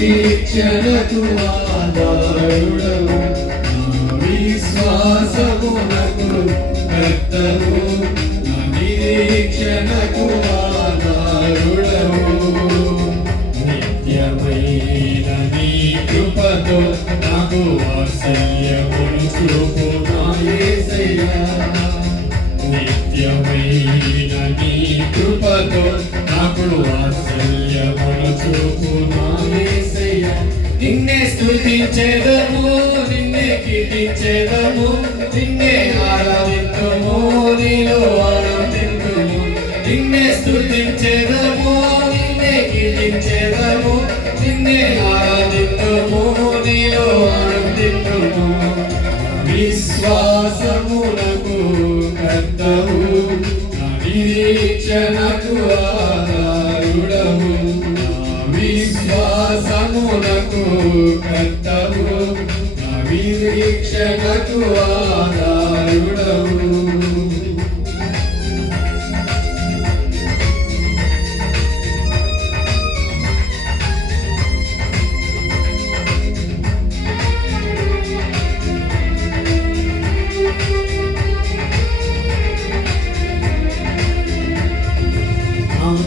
నిరీక్షణకు ఆధారుడవు విశ్వాసమునకు కర్తవు నిరీక్షణకు ఆధారుడవు నిత్యమైన నీ కృపతో నాకు వాత్సల్యమును చూపు నా యేసయ్యా నిత్యమైన నీ కృపతో నాకు వాత్సల్యమును చూపు నా యేసయ్యా నిన్నే స్తుతించెదము నిన్నే కీర్తించెదము నిన్నే ఆరాధింతుము నీలో ఆనందింతుము నిన్నే స్తుతించెదము నిన్నే కీర్తించెదము నిన్నే ఆరాధింతుము నీలో ఆనందింతుము విశ్వాసమునకు కర్తవు నిరీక్షణకు ఆధారుడవు విశ్వాసమునకు కర్తవు నిరీక్షణకు ఆధారుడవు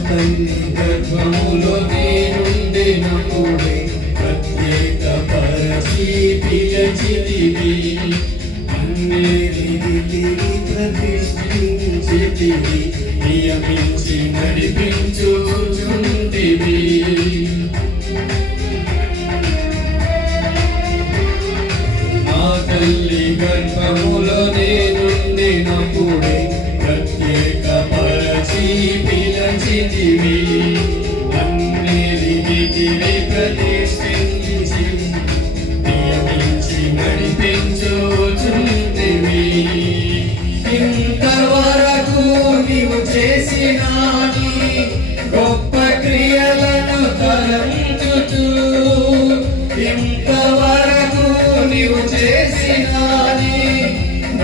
తల్లి గర్భములో నేనుండినప్పుడే ప్రత్యేక పరచి పిలచితివి అన్నిటిని ప్రతిష్ఠించితివి నియమించి నడిపించుచుంటివి నా తల్లి గర్భములో నేనుండినప్పుడే ప్రత్యేక పరచి పిలచితివి అన్నిటిని ప్రతిష్ఠించి నియమించి నడిపించుచుంటివి ఇంతవరకు నీవు చేసిన గొప్ప క్రియలను తలంచుచు ఇంతవరకు నీవు చేసిన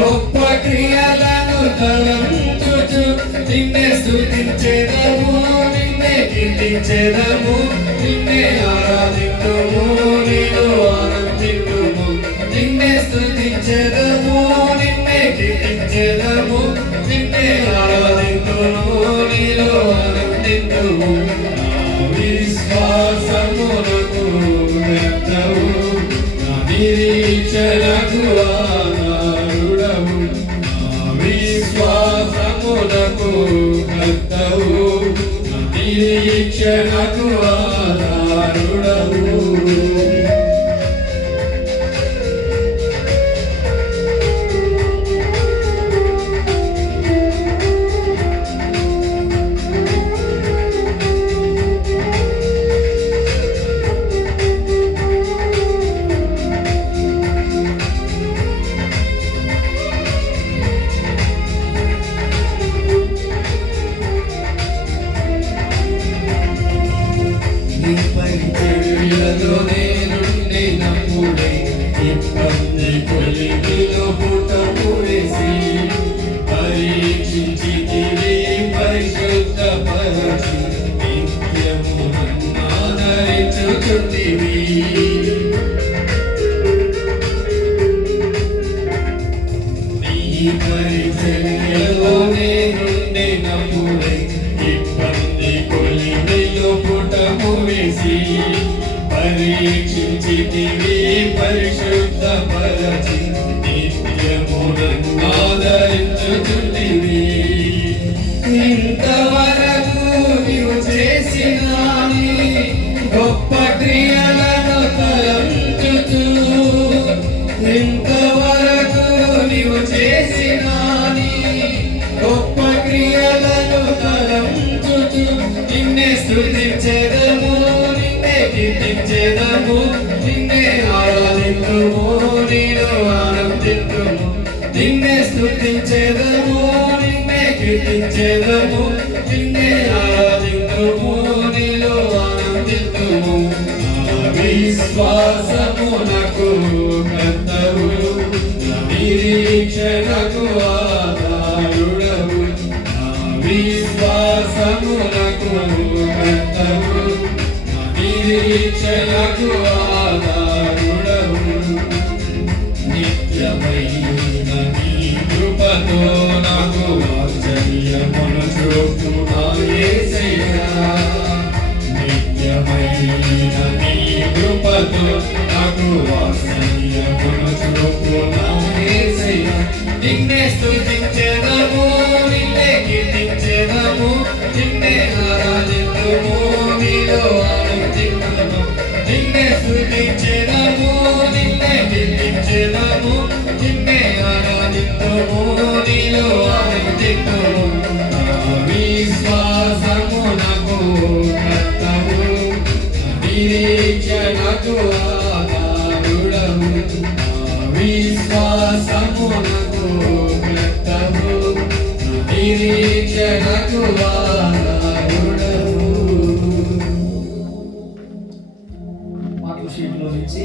గొప్ప క్రియలను తలంచుచు నిన్నే స్తుతించెదము నిన్నే కీర్తించెదము నిన్నే ఆరాధింతుము నీలో ఆనందింతుము నిన్నే స్తుతించెదము నిన్నే కీర్తించెదము నిన్నే ఆరాధింతుము నీలో ఆనందింతుము విశ్వాసమునకు కర్తవు నిరీక్షణకు ఆధారుడవు విశ్వాసమునకు కర్తవు నిరీక్షణకు ఆధారుడవు పరిచర్యలో నేనుండినప్పుడే ఇబ్బంది కొలిమిలో పుటము వేసి పరీక్షించితివి పరిశుద్ధపరచి నిత్యము నన్నాదరించుచుంటివి నీ పరిచర్యలో నేనుండినప్పుడే ఇబ్బంది కొలిమిలో పుటము వేసి పరీక్షించితివి పరిశుద్ధపరచి నిత్యము ఆదరించుచుంటివి ఇంతవరకు నీవు చేసిన గొప్ప క్రియలను తలంచుచు ఇంతవరకు నీవు చేసిన గొప్ప క్రియలను తలంచుచు నిన్నే స్తుతించెదము నిన్నే కీర్తించెదము నిన్నే ఆరాధింతుము నీలో ఆనందింతుము నిన్నే స్తుతించెదము నిన్నే కీర్తించెదము నిన్నే ఆరాధింతుము నీలో ఆనందింతుము విశ్వాసమునకు కర్తవు నిరీక్షణకు ఆధారుడవు విశ్వాసమునకు కర్తవు నిరీక్షణకు ఆధారుడవు నిత్యమైన నీ కృపతో నాకు ఆశ్చర్యమును చూపు నా యేసయ్యా నిత్యమైన నీ కృపతో నాకు ఆశ్చర్యమును చూపు నా యేసయ్యా నిన్నే స్తుతించెదము నిన్నే కీర్తించెదము నిన్నే ఆరాధింతుము నీలో ఆనందింతుము నిన్నే స్తుతించెదము నిన్నే కీర్తించెదము నిన్నే ఆరాధింతుము నీలో ఆనందింతుము నా విశ్వాసమునకు కర్తవు నిరీక్షణకు ఆధారుడవు నా విశ్వాసమునకు కర్తవు నిరీక్షణకు ఆధారుడవు. మాటల షీట్లో నుంచి